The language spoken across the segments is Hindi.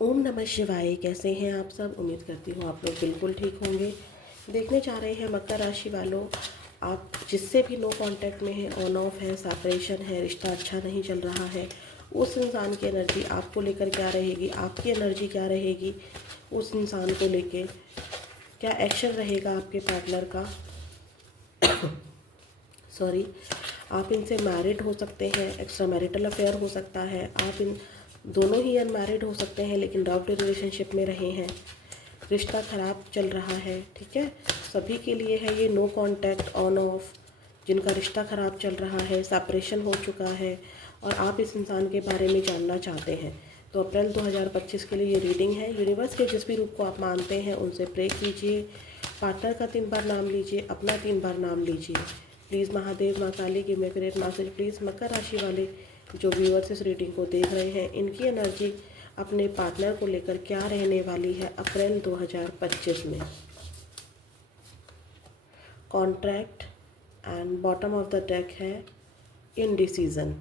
ओम नमः शिवाय। कैसे हैं आप सब? उम्मीद करती हूँ आप लोग बिल्कुल ठीक होंगे। देखने जा रहे हैं मकर राशि वालों, आप जिससे भी नो कांटेक्ट में है, ऑन ऑफ है, सेपरेशन है, रिश्ता अच्छा नहीं चल रहा है, उस इंसान की एनर्जी आपको लेकर क्या रहेगी, आपकी एनर्जी क्या रहेगी उस इंसान को लेके, क्या एक्शन रहेगा आपके पार्टनर का। सॉरी। आप इनसे मैरिड हो सकते हैं, एक्स्ट्रा मैरिटल अफेयर हो सकता है, आप इन दोनों ही अनमैरिड हो सकते हैं लेकिन लव रिलेशनशिप में रहे हैं, रिश्ता ख़राब चल रहा है। ठीक है, सभी के लिए है ये नो कांटेक्ट, ऑन ऑफ, जिनका रिश्ता ख़राब चल रहा है, सेपरेशन हो चुका है और आप इस इंसान के बारे में जानना चाहते हैं। तो अप्रैल 2025 के लिए ये रीडिंग है। यूनिवर्स के जिस भी रूप को आप मानते हैं उनसे प्रे कीजिए, पार्टनर का 3 बार नाम लीजिए, अपना 3 बार नाम लीजिए। प्लीज़ महादेव, माँ Kali give me great message please. मकर राशि वाले जो व्यूअर्स इस रीडिंग को देख रहे हैं, इनकी एनर्जी अपने पार्टनर को लेकर क्या रहने वाली है अप्रैल 2025 में। Contract and bottom of the deck है इनडिसीजन।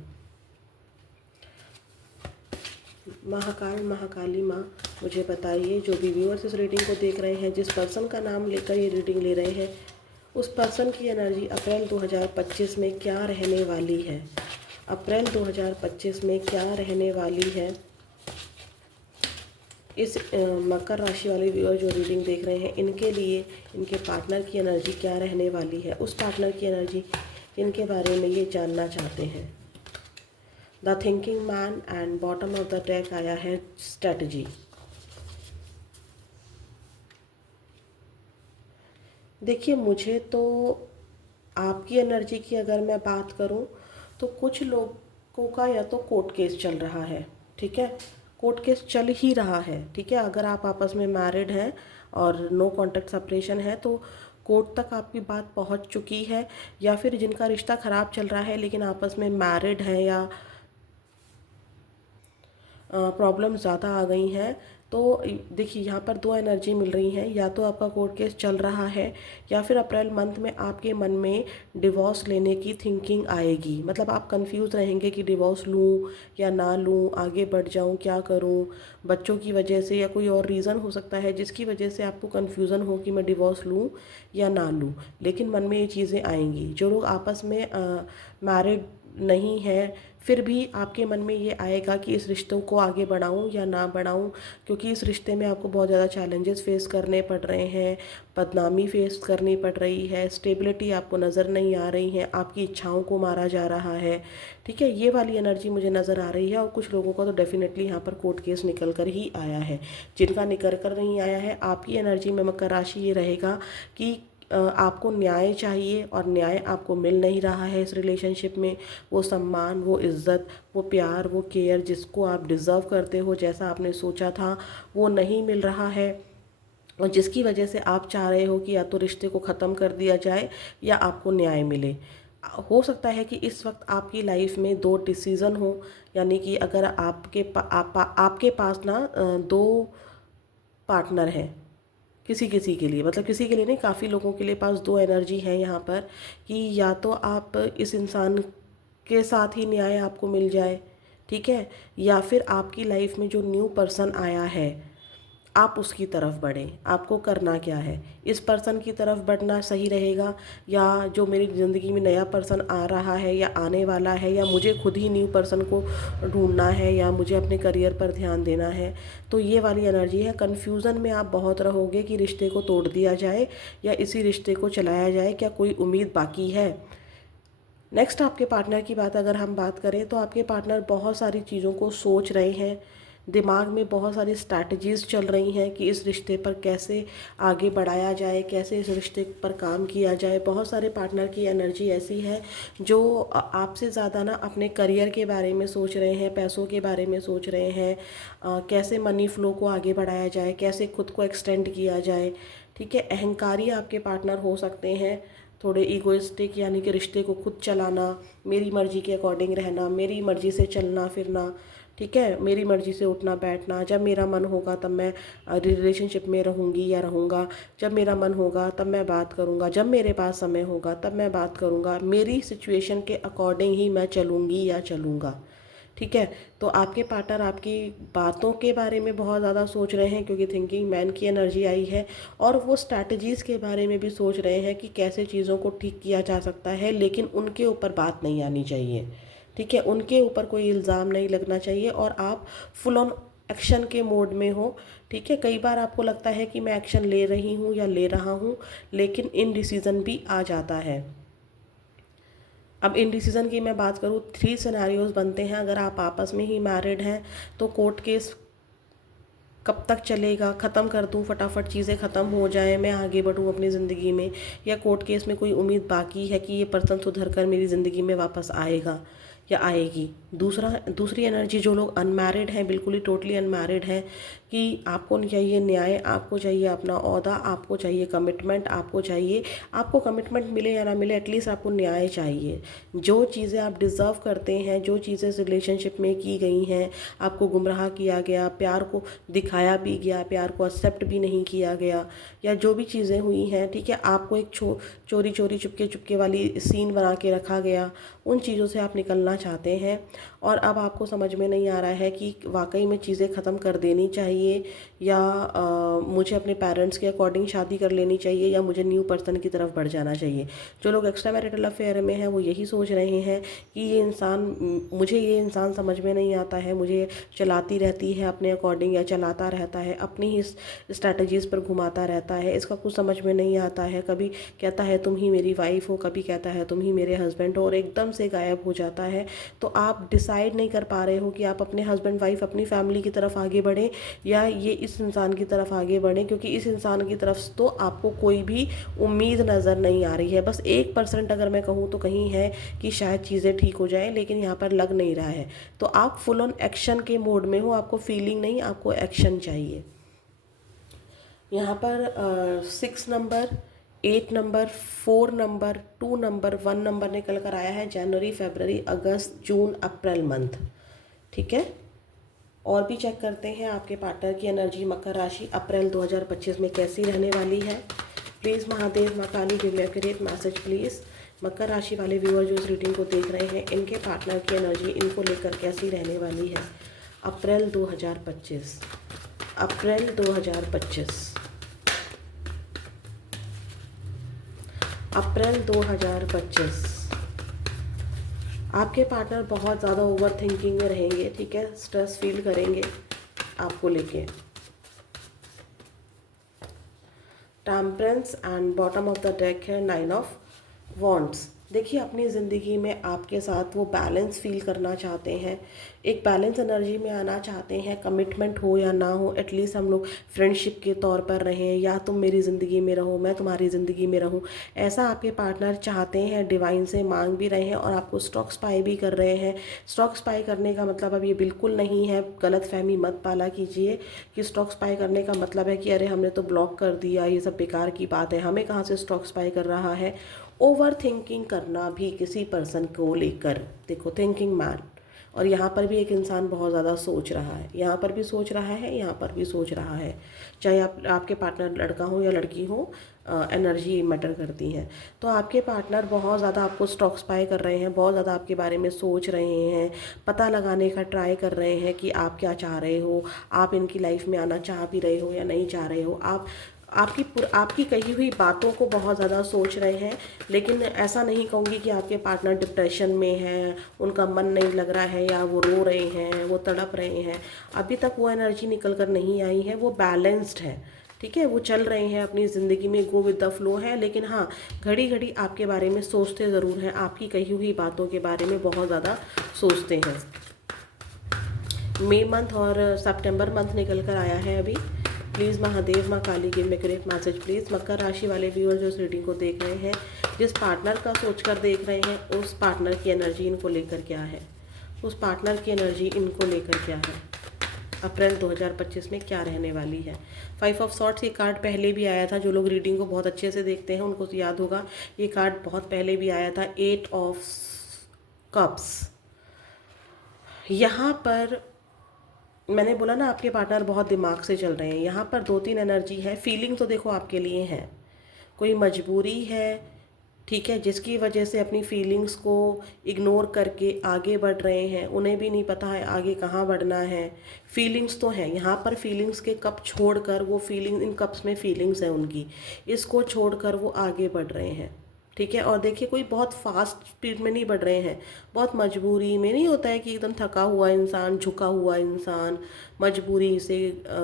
महाकाल महाकाली माँ, मुझे बताइए, जो भी व्यूअर्स इस रीडिंग को देख रहे हैं, जिस पर्सन का नाम लेकर ये रीडिंग ले रहे हैं, उस पर्सन की एनर्जी अप्रैल 2025 में क्या रहने वाली है। अप्रैल 2025 में क्या रहने वाली है इस मकर राशि वाले व्यूअर जो रीडिंग देख रहे हैं, इनके लिए इनके पार्टनर की एनर्जी क्या रहने वाली है, उस पार्टनर की एनर्जी जिनके बारे में ये जानना चाहते हैं। The thinking man and bottom of the deck आया है स्ट्रेटजी। देखिए, मुझे तो आपकी एनर्जी की अगर मैं बात करूं तो कुछ लोगों का या तो कोर्ट केस चल रहा है। ठीक है, कोर्ट केस चल ही रहा है। ठीक है, अगर आप आपस में मैरिड हैं और नो कॉन्टैक्ट सेपरेशन है तो कोर्ट तक आपकी बात पहुंच चुकी है, या फिर जिनका रिश्ता ख़राब चल रहा है लेकिन आपस में मैरिड है या प्रॉब्लम ज़्यादा आ गई हैं, तो देखिए यहाँ पर दो एनर्जी मिल रही हैं। या तो आपका कोर्ट केस चल रहा है या फिर अप्रैल मंथ में आपके मन में डिवोर्स लेने की थिंकिंग आएगी। मतलब आप कंफ्यूज रहेंगे कि डिवोर्स लूँ या ना लूँ, आगे बढ़ जाऊँ, क्या करूँ, बच्चों की वजह से या कोई और रीज़न हो सकता है जिसकी वजह से आपको कन्फ्यूज़न हो कि मैं डिवोर्स लूँ या ना लूँ। लेकिन मन में ये चीज़ें आएंगी। जो लोग आपस में मैरिड नहीं है, फिर भी आपके मन में ये आएगा कि इस रिश्तों को आगे बढ़ाऊं या ना बढ़ाऊं, क्योंकि इस रिश्ते में आपको बहुत ज़्यादा चैलेंजेस फेस करने पड़ रहे हैं, बदनामी फेस करनी पड़ रही है, स्टेबिलिटी आपको नज़र नहीं आ रही है, आपकी इच्छाओं को मारा जा रहा है। ठीक है, ये वाली एनर्जी मुझे नज़र आ रही है। और कुछ लोगों का तो डेफिनेटली यहाँ पर कोर्ट केस निकल कर ही आया है। जिनका निकल कर नहीं आया है, आपकी एनर्जी में मकर राशि ये रहेगा कि आपको न्याय चाहिए और न्याय आपको मिल नहीं रहा है इस रिलेशनशिप में। वो सम्मान, वो इज़्ज़त, वो प्यार, वो केयर जिसको आप डिज़र्व करते हो, जैसा आपने सोचा था, वो नहीं मिल रहा है। और जिसकी वजह से आप चाह रहे हो कि या तो रिश्ते को ख़त्म कर दिया जाए या आपको न्याय मिले। हो सकता है कि इस वक्त आपकी लाइफ में दो डिसीज़न हो, यानी कि अगर आपके पास ना दो पार्टनर हैं, किसी किसी के लिए, मतलब किसी के लिए नहीं, काफ़ी लोगों के लिए पास दो एनर्जी है यहाँ पर, कि या तो आप इस इंसान के साथ ही न्याय आपको मिल जाए, ठीक है, या फिर आपकी लाइफ में जो न्यू पर्सन आया है आप उसकी तरफ बढ़ें। आपको करना क्या है, इस पर्सन की तरफ बढ़ना सही रहेगा, या जो मेरी ज़िंदगी में नया पर्सन आ रहा है या आने वाला है, या मुझे खुद ही न्यू पर्सन को ढूंढना है, या मुझे अपने करियर पर ध्यान देना है। तो ये वाली एनर्जी है। कन्फ्यूज़न में आप बहुत रहोगे कि रिश्ते को तोड़ दिया जाए या इसी रिश्ते को चलाया जाए, क्या कोई उम्मीद बाकी है। नेक्स्ट, आपके पार्टनर की बात अगर हम बात करें तो आपके पार्टनर बहुत सारी चीज़ों को सोच रहे हैं, दिमाग में बहुत सारी स्ट्रैटेजीज़ चल रही हैं कि इस रिश्ते पर कैसे आगे बढ़ाया जाए, कैसे इस रिश्ते पर काम किया जाए। बहुत सारे पार्टनर की एनर्जी ऐसी है जो आपसे ज़्यादा ना अपने करियर के बारे में सोच रहे हैं, पैसों के बारे में सोच रहे हैं, कैसे मनी फ्लो को आगे बढ़ाया जाए, कैसे खुद को एक्सटेंड किया जाए। ठीक है, अहंकारी आपके पार्टनर हो सकते हैं, थोड़े ईगोइस्टिक, यानी कि रिश्ते को खुद चलाना, मेरी मर्ज़ी के अकॉर्डिंग रहना, मेरी मर्ज़ी से चलना फिरना। ठीक है, मेरी मर्ज़ी से उठना बैठना, जब मेरा मन होगा तब मैं रिलेशनशिप में रहूँगी या रहूँगा, जब मेरा मन होगा तब मैं बात करूँगा, जब मेरे पास समय होगा तब मैं बात करूँगा, मेरी सिचुएशन के अकॉर्डिंग ही मैं चलूँगी या चलूँगा। ठीक है। तो आपके पार्टनर आपकी बातों के बारे में बहुत ज़्यादा सोच रहे हैं, क्योंकि थिंकिंग मैन की एनर्जी आई है, और वो स्ट्रैटेजीज़ के बारे में भी सोच रहे हैं कि कैसे चीज़ों को ठीक किया जा सकता है, लेकिन उनके ऊपर बात नहीं आनी चाहिए। ठीक है, उनके ऊपर कोई इल्ज़ाम नहीं लगना चाहिए, और आप फुल ऑन एक्शन के मोड में हो। ठीक है, कई बार आपको लगता है कि मैं एक्शन ले रही हूँ या ले रहा हूँ, लेकिन इनडिसीज़न भी आ जाता है। अब इनडिसीज़न की मैं बात करूँ, 3 सिनेरियोज बनते हैं। अगर आप आपस में ही मैरिड हैं तो कोर्ट केस कब तक चलेगा, ख़त्म कर दूँ, फटाफट चीज़ें ख़त्म हो जाएं, मैं आगे बढ़ूँ अपनी ज़िंदगी में, या कोर्ट केस में कोई उम्मीद बाकी है कि ये पर्सन सुधर कर मेरी ज़िंदगी में वापस आएगा या आएगी। दूसरी एनर्जी, जो लोग अनमैरिड हैं, बिल्कुल ही टोटली अनमैरिड हैं, कि आपको चाहिए न्याय, आपको चाहिए अपना ओहदा, आपको चाहिए कमिटमेंट, आपको कमिटमेंट मिले या ना मिले, एटलीस्ट आपको न्याय चाहिए। जो चीज़ें आप डिज़र्व करते हैं, जो चीज़ें इस रिलेशनशिप में की गई हैं, आपको गुमराह किया गया, प्यार को दिखाया भी गया, प्यार को एक्सेप्ट भी नहीं किया गया, या जो भी चीज़ें हुई हैं, ठीक है, आपको एक चोरी चोरी चुपके चुपके वाली सीन बना के रखा गया, उन चीज़ों से आप निकलना चाहते हैं। और अब आपको समझ में नहीं आ रहा है कि वाकई में चीज़ें ख़त्म कर देनी चाहिए, या मुझे अपने पेरेंट्स के अकॉर्डिंग शादी कर लेनी चाहिए, या मुझे न्यू पर्सन की तरफ बढ़ जाना चाहिए। जो लोग एक्स्ट्रा मैरिटल अफेयर में हैं वो यही सोच रहे हैं कि मुझे ये इंसान समझ में नहीं आता है, मुझे चलाती रहती है अपने अकॉर्डिंग, या चलाता रहता है अपनी ही स्ट्रैटेजीज़ पर घुमाता रहता है, इसका कुछ समझ में नहीं आता है। कभी कहता है तुम ही मेरी वाइफ हो, कभी कहता है तुम ही मेरे हस्बैंड हो, और एकदम से गायब हो जाता है। तो आप डिसाइड नहीं कर पा रहे हो कि आप अपने हस्बैंड वाइफ, अपनी फैमिली की तरफ आगे बढ़ें, या ये इस इंसान की तरफ आगे बढ़ें, क्योंकि इस इंसान की तरफ तो आपको कोई भी उम्मीद नज़र नहीं आ रही है। बस 1% अगर मैं कहूँ तो कहीं है कि शायद चीज़ें ठीक हो जाएं, लेकिन यहाँ पर लग नहीं रहा है। तो आप फुल ऑन एक्शन के मोड में हो, आपको फीलिंग नहीं, आपको एक्शन चाहिए। यहाँ पर 6 number, 8 number, 4 number, 2 number, 1 number निकल कर आया है। जनवरी, फरवरी, अगस्त, जून, अप्रैल मंथ। ठीक है, और भी चेक करते हैं आपके पार्टनर की एनर्जी मकर राशि अप्रैल 2025 में कैसी रहने वाली है। प्लीज़ महादेव, माँ Kali, give me accurate message please. मकर राशि वाले व्यूअर जो इस रीडिंग को देख रहे हैं, इनके पार्टनर की एनर्जी इनको लेकर कैसी रहने वाली है अप्रैल 2025। अप्रैल 2025, अप्रैल 2025। आपके पार्टनर बहुत ज़्यादा ओवर थिंकिंग में रहेंगे। ठीक है, स्ट्रेस फील करेंगे आपको लेके। Temperance and bottom of the deck है 9 ऑफ वॉन्ड्स। देखिए, अपनी ज़िंदगी में आपके साथ वो बैलेंस फील करना चाहते हैं, एक बैलेंस एनर्जी में आना चाहते हैं। कमिटमेंट हो या ना हो, एटलीस्ट हम लोग फ्रेंडशिप के तौर पर रहें, या तुम मेरी ज़िंदगी में रहो, मैं तुम्हारी ज़िंदगी में रहूं, ऐसा आपके पार्टनर चाहते हैं। डिवाइन से मांग भी रहे हैं, और आपको स्टॉक स्पाई भी कर रहे हैं। स्टॉक स्पाई करने का मतलब अब ये बिल्कुल नहीं है, गलत फहमी मत पाला कीजिए कि स्टॉक स्पाई करने का मतलब है कि अरे हमने तो ब्लॉक कर दिया, ये सब बेकार की बात है, हमें कहाँ से स्टॉक स्पाई कर रहा है। ओवर थिंकिंग करना भी किसी पर्सन को लेकर, देखो थिंकिंग मैन, और यहाँ पर भी एक इंसान बहुत ज़्यादा सोच रहा है, यहाँ पर भी सोच रहा है, यहाँ पर भी सोच रहा है। चाहे आपके पार्टनर लड़का हो या लड़की हो, एनर्जी मैटर करती है। तो आपके पार्टनर बहुत ज़्यादा आपको स्टॉक स्पाई कर रहे हैं, बहुत ज़्यादा आपके बारे में सोच रहे हैं, पता लगाने का ट्राई कर रहे हैं कि आप क्या चाह रहे हो, आप इनकी लाइफ में आना चाह भी रहे हो या नहीं चाह रहे हो। आपकी कही हुई बातों को बहुत ज़्यादा सोच रहे हैं, लेकिन ऐसा नहीं कहूँगी कि आपके पार्टनर डिप्रेशन में हैं, उनका मन नहीं लग रहा है, या वो रो रहे हैं, वो तड़प रहे हैं। अभी तक वो एनर्जी निकल कर नहीं आई है, वो बैलेंस्ड है। ठीक है, वो चल रहे हैं अपनी ज़िंदगी में, गो विद द फ्लो है, लेकिन हाँ, घड़ी घड़ी आपके बारे में सोचते ज़रूर हैं, आपकी कही हुई बातों के बारे में बहुत ज़्यादा सोचते हैं। मई मंथ और सितंबर मंथ निकल कर आया है अभी। प्लीज़ महादेव, माँ Kali, give me accurate message please. मकर राशि वाले व्यूअर जो इस रीडिंग को देख रहे हैं, जिस पार्टनर का सोचकर देख रहे हैं, उस पार्टनर की एनर्जी इनको लेकर क्या है, उस पार्टनर की एनर्जी इनको लेकर क्या है, अप्रैल 2025 में क्या रहने वाली है। 5 ऑफ सॉर्ट्स, ये कार्ड पहले भी आया था। जो लोग रीडिंग को बहुत अच्छे से देखते हैं उनको तो याद होगा, ये कार्ड बहुत पहले भी आया था। 8 ऑफ कप्स। यहाँ पर मैंने बोला ना, आपके पार्टनर बहुत दिमाग से चल रहे हैं। यहाँ पर 2-3 एनर्जी है। फीलिंग तो देखो आपके लिए है, कोई मजबूरी है, ठीक है, जिसकी वजह से अपनी फीलिंग्स को इग्नोर करके आगे बढ़ रहे हैं। उन्हें भी नहीं पता है आगे कहाँ बढ़ना है। फीलिंग्स तो हैं यहाँ पर, फीलिंग्स के कप छोड़कर, वो फीलिंग, इन कप्स में फीलिंग्स हैं उनकी, इसको छोड़कर वो आगे बढ़ रहे हैं। ठीक है, और देखिए कोई बहुत फास्ट स्पीड में नहीं बढ़ रहे हैं, बहुत मजबूरी में। नहीं होता है कि एकदम थका हुआ इंसान, झुका हुआ इंसान, मजबूरी से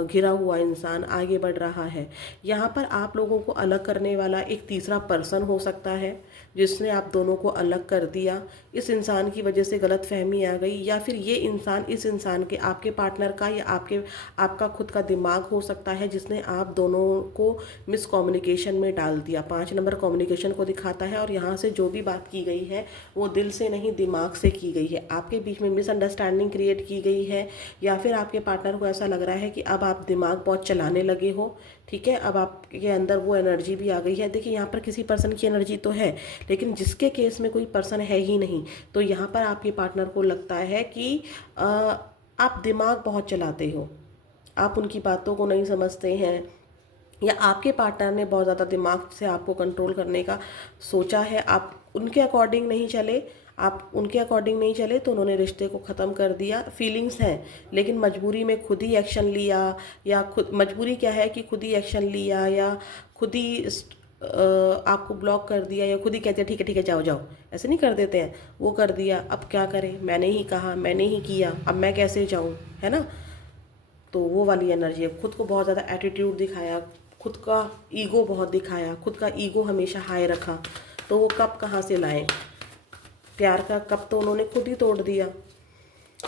घिरा हुआ इंसान आगे बढ़ रहा है। यहाँ पर आप लोगों को अलग करने वाला एक तीसरा पर्सन हो सकता है, जिसने आप दोनों को अलग कर दिया। इस इंसान की वजह से गलत फहमी आ गई, या फिर ये इंसान इस इंसान के, आपके पार्टनर का या आपका खुद का दिमाग हो सकता है, जिसने आप दोनों को मिसकम्युनिकेशन में डाल दिया। 5 नंबर कम्युनिकेशन को दिखाता है, और यहाँ से जो भी बात की गई है वो दिल से नहीं, दिमाग से की गई है। आपके बीच में मिसअंडरस्टैंडिंग क्रिएट की गई है, या फिर आपके पार्टनर को ऐसा लग रहा है कि अब आप दिमाग बहुत चलाने लगे हो। ठीक है, अब आपके अंदर वो एनर्जी भी आ गई है। देखिए यहाँ पर किसी पर्सन की एनर्जी तो है, लेकिन जिसके केस में कोई पर्सन है ही नहीं, तो यहाँ पर आपके पार्टनर को लगता है कि आप दिमाग बहुत चलाते हो, आप उनकी बातों को नहीं समझते हैं, या आपके पार्टनर ने बहुत ज़्यादा दिमाग से आपको कंट्रोल करने का सोचा है। आप उनके अकॉर्डिंग नहीं चले, आप उनके अकॉर्डिंग नहीं चले, तो उन्होंने रिश्ते को ख़त्म कर दिया। फीलिंग्स हैं, लेकिन मजबूरी में खुद ही एक्शन लिया, या खुद मजबूरी क्या है कि खुद ही एक्शन लिया, या खुद ही आपको ब्लॉक कर दिया, या खुद ही कहते हैं ठीक है ठीक है जाओ जाओ, ऐसे नहीं कर देते हैं, वो कर दिया। अब क्या करें, मैंने ही कहा, मैंने ही किया, अब मैं कैसे जाऊँ, है ना। तो वो वाली एनर्जी है। खुद को बहुत ज़्यादा एटीट्यूड दिखाया, खुद का ईगो बहुत दिखाया, खुद का ईगो हमेशा हाई रखा, तो वो कप कहाँ से लाए। प्यार का कप तो उन्होंने खुद ही तोड़ दिया।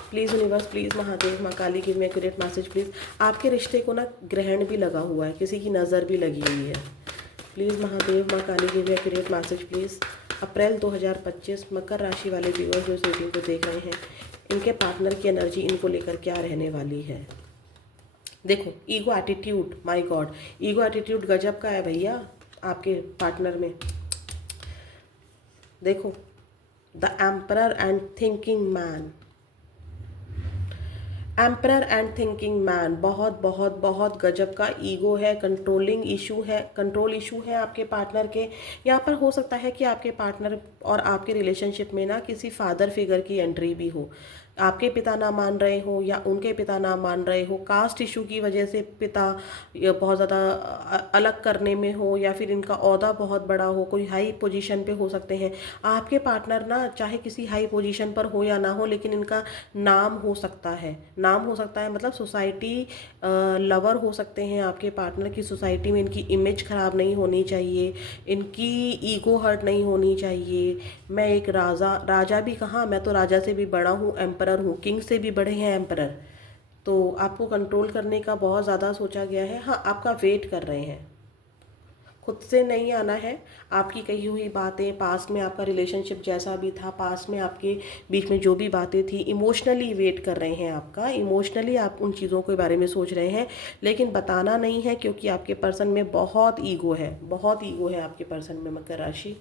प्लीज़ यूनिवर्स, प्लीज़ महादेव, माँ Kali, give me accurate message please. आपके रिश्ते को ना ग्रहण भी लगा हुआ है, किसी की नज़र भी लगी हुई है। प्लीज़ महादेव, माँ Kali, give me accurate message please. अप्रैल 2025 मकर राशि वाले व्यूअर्स जो इस वीडियो को देख रहे हैं, इनके पार्टनर की एनर्जी इनको लेकर क्या रहने वाली है। देखो ego attitude, my God, ego attitude गजब का है भैया आपके पार्टनर में। देखो the emperor and thinking man, emperor and thinking man, बहुत बहुत बहुत गजब का ईगो है, कंट्रोलिंग इशू है, कंट्रोल इशू है आपके पार्टनर के। यहाँ पर हो सकता है कि आपके पार्टनर और आपके रिलेशनशिप में ना किसी फादर फिगर की एंट्री भी हो। आपके पिता ना मान रहे हो, या उनके पिता ना मान रहे हो, कास्ट इशू की वजह से पिता बहुत ज़्यादा अलग करने में हो, या फिर इनका ओहदा बहुत बड़ा हो, कोई हाई पोजीशन पे हो सकते हैं। आपके पार्टनर ना चाहे किसी हाई पोजीशन पर हो या ना हो, लेकिन इनका नाम हो सकता है, नाम हो सकता है, मतलब सोसाइटी लवर हो सकते हैं आपके पार्टनर की। सोसाइटी में इनकी इमेज ख़राब नहीं होनी चाहिए, इनकी ईगो हर्ट नहीं होनी चाहिए। मैं एक राजा भी कहाँ, मैं तो राजा से भी बड़ा हूँ, एम्परर हूँ, किंग से भी बड़े हैं एम्परर। तो आपको कंट्रोल करने का बहुत ज़्यादा सोचा गया है। हाँ, आपका वेट कर रहे हैं, खुद से नहीं आना है। आपकी कही हुई बातें, पास्ट में आपका रिलेशनशिप जैसा भी था, पास्ट में आपके बीच में जो भी बातें थी, इमोशनली वेट कर रहे हैं आपका, इमोशनली आप उन चीज़ों के बारे में सोच रहे हैं, लेकिन बताना नहीं है, क्योंकि आपके पर्सन में बहुत ईगो है, बहुत ईगो है आपके पर्सन में मकर राशि।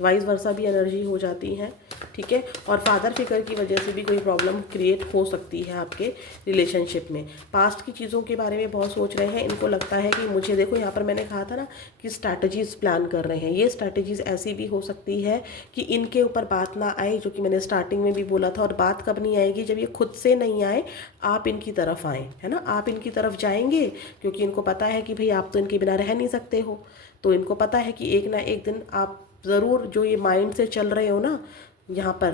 वाइस वर्सा भी एनर्जी हो जाती है। ठीक है, और फादर फिगर की वजह से भी कोई प्रॉब्लम क्रिएट हो सकती है आपके रिलेशनशिप में। पास्ट की चीज़ों के बारे में बहुत सोच रहे हैं, इनको लगता है कि मुझे, देखो यहाँ पर मैंने कहा था ना कि स्ट्रैटेजीज प्लान कर रहे हैं। ये स्ट्रैटेजीज ऐसी भी हो सकती है कि इनके ऊपर बात ना आए, जो कि मैंने स्टार्टिंग में भी बोला था। और बात कब नहीं आएगी, जब ये खुद से नहीं आए, आप इनकी तरफ आएँ, है ना, आप इनकी तरफ जाएंगे, क्योंकि इनको पता है कि भाई आप तो इनके बिना रह नहीं सकते हो। तो इनको पता है कि एक ना एक दिन आप ज़रूर, जो ये माइंड से चल रहे हो ना, यहाँ पर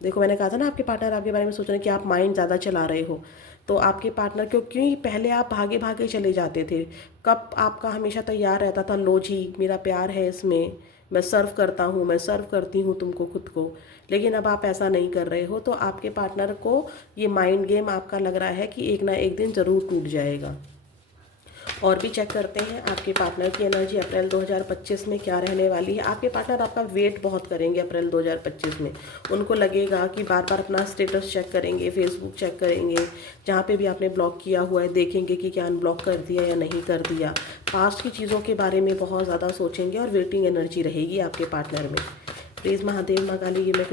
देखो मैंने कहा था ना आपके पार्टनर आपके बारे में सोच रहे हैं कि आप माइंड ज़्यादा चला रहे हो। तो आपके पार्टनर क्योंकि पहले आप भागे भागे चले जाते थे, कब आपका हमेशा तैयार रहता था, लो जी मेरा प्यार है इसमें, मैं सर्व करता हूँ, मैं सर्व करती हूँ तुमको, खुद को। लेकिन अब आप ऐसा नहीं कर रहे हो, तो आपके पार्टनर को ये माइंड गेम आपका लग रहा है कि एक ना एक दिन ज़रूर टूट जाएगा। और भी चेक करते हैं आपके पार्टनर की एनर्जी अप्रैल 2025 में क्या रहने वाली है। आपके पार्टनर आपका वेट बहुत करेंगे अप्रैल 2025 में। उनको लगेगा कि बार बार अपना स्टेटस चेक करेंगे, फेसबुक चेक करेंगे, जहाँ पे भी आपने ब्लॉक किया हुआ है देखेंगे कि क्या अनब्लॉक कर दिया या नहीं कर दिया। पास्ट की चीज़ों के बारे में बहुत ज़्यादा सोचेंगे, और वेटिंग एनर्जी रहेगी आपके पार्टनर में। प्लीज़ महादेव, माँ काली, ये मैं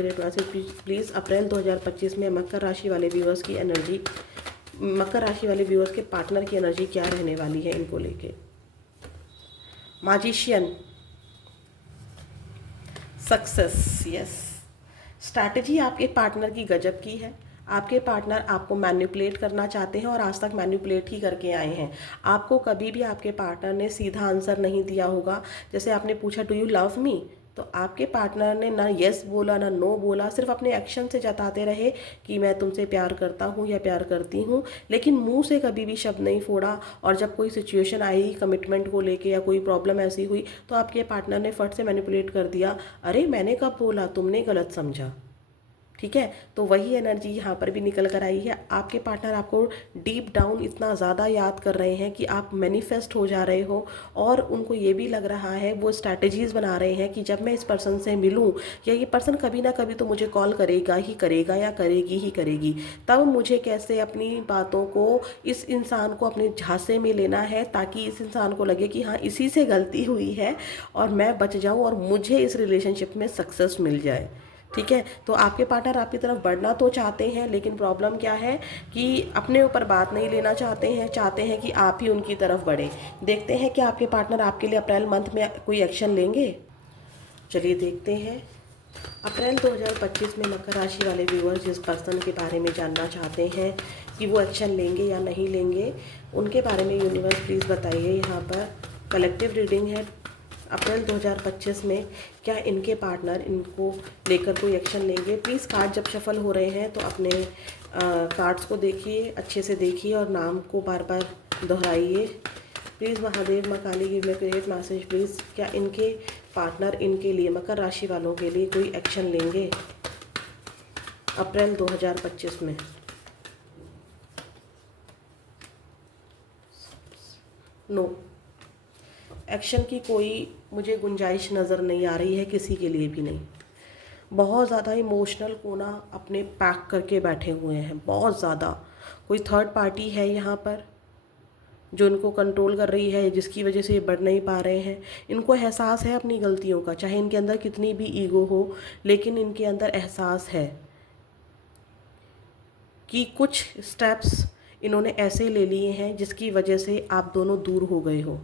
प्लीज़ अप्रैल 2025 में मकर राशि वाले व्यूअर्स की एनर्जी, मकर राशि वाले व्यूअर्स के पार्टनर की एनर्जी क्या रहने वाली है इनको लेके। Magician, success. यस, स्ट्रैटेजी आपके पार्टनर की गजब की है। आपके पार्टनर आपको मैनिपुलेट करना चाहते हैं और आज तक मैनिपुलेट ही करके आए हैं। आपको कभी भी आपके पार्टनर ने सीधा आंसर नहीं दिया होगा। जैसे आपने पूछा डू यू लव मी, तो आपके पार्टनर ने ना यस बोला ना नो बोला, सिर्फ अपने एक्शन से जताते रहे कि मैं तुमसे प्यार करता हूँ या प्यार करती हूँ, लेकिन मुंह से कभी भी शब्द नहीं फोड़ा। और जब कोई सिचुएशन आई कमिटमेंट को लेके या कोई प्रॉब्लम ऐसी हुई तो आपके पार्टनर ने फट से मैनिपुलेट कर दिया, अरे मैंने कब बोला, तुमने गलत समझा। ठीक है, तो वही एनर्जी यहाँ पर भी निकल कर आई है। आपके पार्टनर आपको डीप डाउन इतना ज़्यादा याद कर रहे हैं कि आप मैनिफेस्ट हो जा रहे हो, और उनको ये भी लग रहा है, वो स्ट्रैटेजीज़ बना रहे हैं कि जब मैं इस पर्सन से मिलूं या ये पर्सन कभी ना कभी तो मुझे कॉल करेगा ही करेगा या करेगी ही करेगी, तब मुझे कैसे अपनी बातों को, इस इंसान को अपने झांसे में लेना है ताकि इस इंसान को लगे कि हाँ इसी से गलती हुई है और मैं बच जाऊँ और मुझे इस रिलेशनशिप में सक्सेस मिल जाए। ठीक है, तो आपके पार्टनर आपकी तरफ बढ़ना तो चाहते हैं, लेकिन प्रॉब्लम क्या है कि अपने ऊपर बात नहीं लेना चाहते हैं कि आप ही उनकी तरफ बढ़े। देखते हैं कि आपके पार्टनर आपके लिए अप्रैल मंथ में कोई एक्शन लेंगे। चलिए देखते हैं। अप्रैल 2025 में मकर राशि वाले व्यूअर्स जिस पर्सन के बारे में जानना चाहते हैं कि वो एक्शन लेंगे या नहीं लेंगे, उनके बारे में यूनिवर्स प्लीज़ बताइए। यहाँ पर कलेक्टिव रीडिंग है। अप्रैल 2025 में क्या इनके पार्टनर इनको लेकर कोई एक्शन लेंगे? प्लीज़ कार्ड जब शफल हो रहे हैं तो अपने कार्ड्स को देखिए, अच्छे से देखिए और नाम को बार बार दोहराइए। प्लीज़ महादेव माँ Kali give me clear message please. क्या इनके पार्टनर इनके लिए, मकर राशि वालों के लिए कोई एक्शन लेंगे अप्रैल 2025 में? नो, एक्शन की कोई मुझे गुंजाइश नज़र नहीं आ रही है, किसी के लिए भी नहीं। बहुत ज़्यादा इमोशनल कोना अपने पैक करके बैठे हुए हैं, बहुत ज़्यादा। कोई थर्ड पार्टी है यहाँ पर जो इनको कंट्रोल कर रही है, जिसकी वजह से ये बढ़ नहीं पा रहे हैं। इनको एहसास है अपनी गलतियों का, चाहे इनके अंदर कितनी भी ईगो हो, लेकिन इनके अंदर एहसास है कि कुछ स्टेप्स इन्होंने ऐसे ले लिए हैं जिसकी वजह से आप दोनों दूर हो गए हो।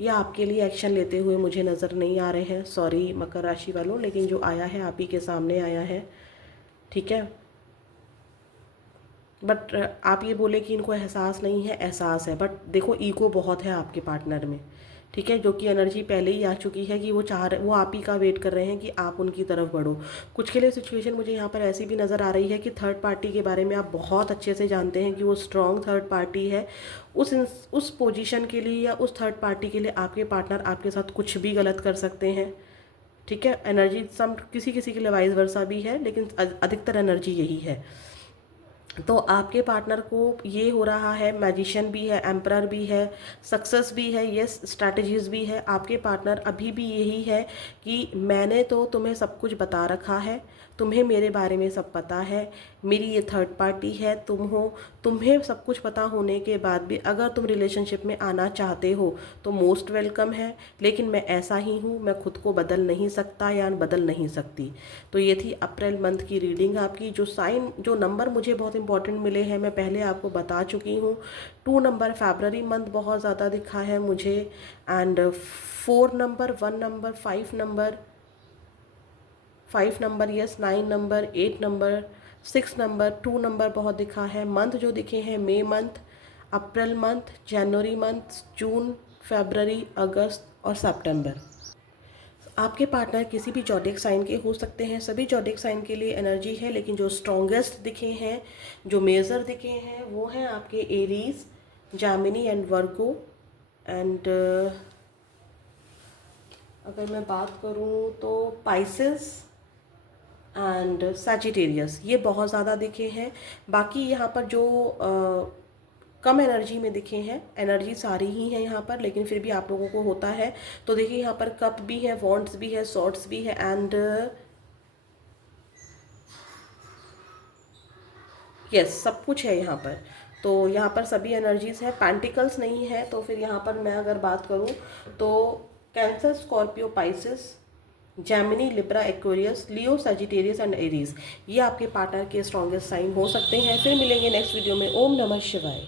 या आपके लिए एक्शन लेते हुए मुझे नज़र नहीं आ रहे हैं, सॉरी मकर राशि वालों, लेकिन जो आया है आप ही के सामने आया है। ठीक है, बट आप ये बोले कि इनको एहसास नहीं है, एहसास है, बट देखो ईगो बहुत है आपके पार्टनर में। ठीक है, जो कि एनर्जी पहले ही आ चुकी है कि वो आप ही का वेट कर रहे हैं कि आप उनकी तरफ बढ़ो। कुछ के लिए सिचुएशन मुझे यहाँ पर ऐसी भी नज़र आ रही है कि थर्ड पार्टी के बारे में आप बहुत अच्छे से जानते हैं कि वो स्ट्रॉन्ग थर्ड पार्टी है। उस पोजीशन के लिए या उस थर्ड पार्टी के लिए आपके पार्टनर आपके साथ कुछ भी गलत कर सकते हैं। ठीक है, एनर्जी सम किसी किसी के लिए वाइस वर्सा भी है, लेकिन अधिकतर एनर्जी यही है। तो आपके पार्टनर को ये हो रहा है, मैजिशियन भी है, एम्परर भी है, सक्सेस भी है, यस स्ट्रैटेजीज भी है। आपके पार्टनर अभी भी यही है कि मैंने तो तुम्हें सब कुछ बता रखा है, तुम्हें मेरे बारे में सब पता है, मेरी ये थर्ड पार्टी है, तुम हो, तुम्हें सब कुछ पता होने के बाद भी अगर तुम रिलेशनशिप में आना चाहते हो तो मोस्ट वेलकम है, लेकिन मैं ऐसा ही हूँ, मैं खुद को बदल नहीं सकता या बदल नहीं सकती। तो ये थी अप्रैल मंथ की रीडिंग आपकी। जो नंबर मुझे बहुत इंपॉर्टेंट मिले हैं मैं पहले आपको बता चुकी हूँ। 2 नंबर फरवरी मंथ बहुत ज़्यादा दिखा है मुझे, and 4 number, 1 number, 5 number, yes 9 number, 8 number, 6 number, 2 number बहुत दिखा है। मंथ जो दिखे हैं मई मंथ, अप्रैल मंथ, जनवरी मंथ, जून, फरवरी, अगस्त और सितंबर। आपके पार्टनर किसी भी ज़ोडिएक साइन के हो सकते हैं, सभी ज़ोडिएक साइन के लिए एनर्जी है, लेकिन जो स्ट्रॉन्गेस्ट दिखे हैं, जो मेजर दिखे हैं, वो हैं आपके Aries, Jamini and Virgo. And अगर मैं बात करूँ तो पाइसेस एंड सैजिटेरियस, ये बहुत ज़्यादा दिखे हैं। बाकी यहाँ पर जो कम एनर्जी में दिखे हैं, एनर्जी सारी ही है यहाँ पर, लेकिन फिर भी आप लोगों को होता है। तो देखिए यहाँ पर कप भी है, वॉन्ड्स भी है, सॉर्ड्स भी है, एंड यस सब कुछ है यहाँ पर। तो यहाँ पर सभी एनर्जीज है, पेंटिकल्स नहीं है। तो फिर यहाँ पर मैं अगर बात करूँ तो cancer, Scorpio, Pisces, Gemini, Libra, Aquarius, Leo, Sagittarius and Aries, ये आपके पार्टनर के स्ट्रॉन्गेस्ट साइन हो सकते हैं। फिर मिलेंगे नेक्स्ट वीडियो में। ओम नमः शिवाय।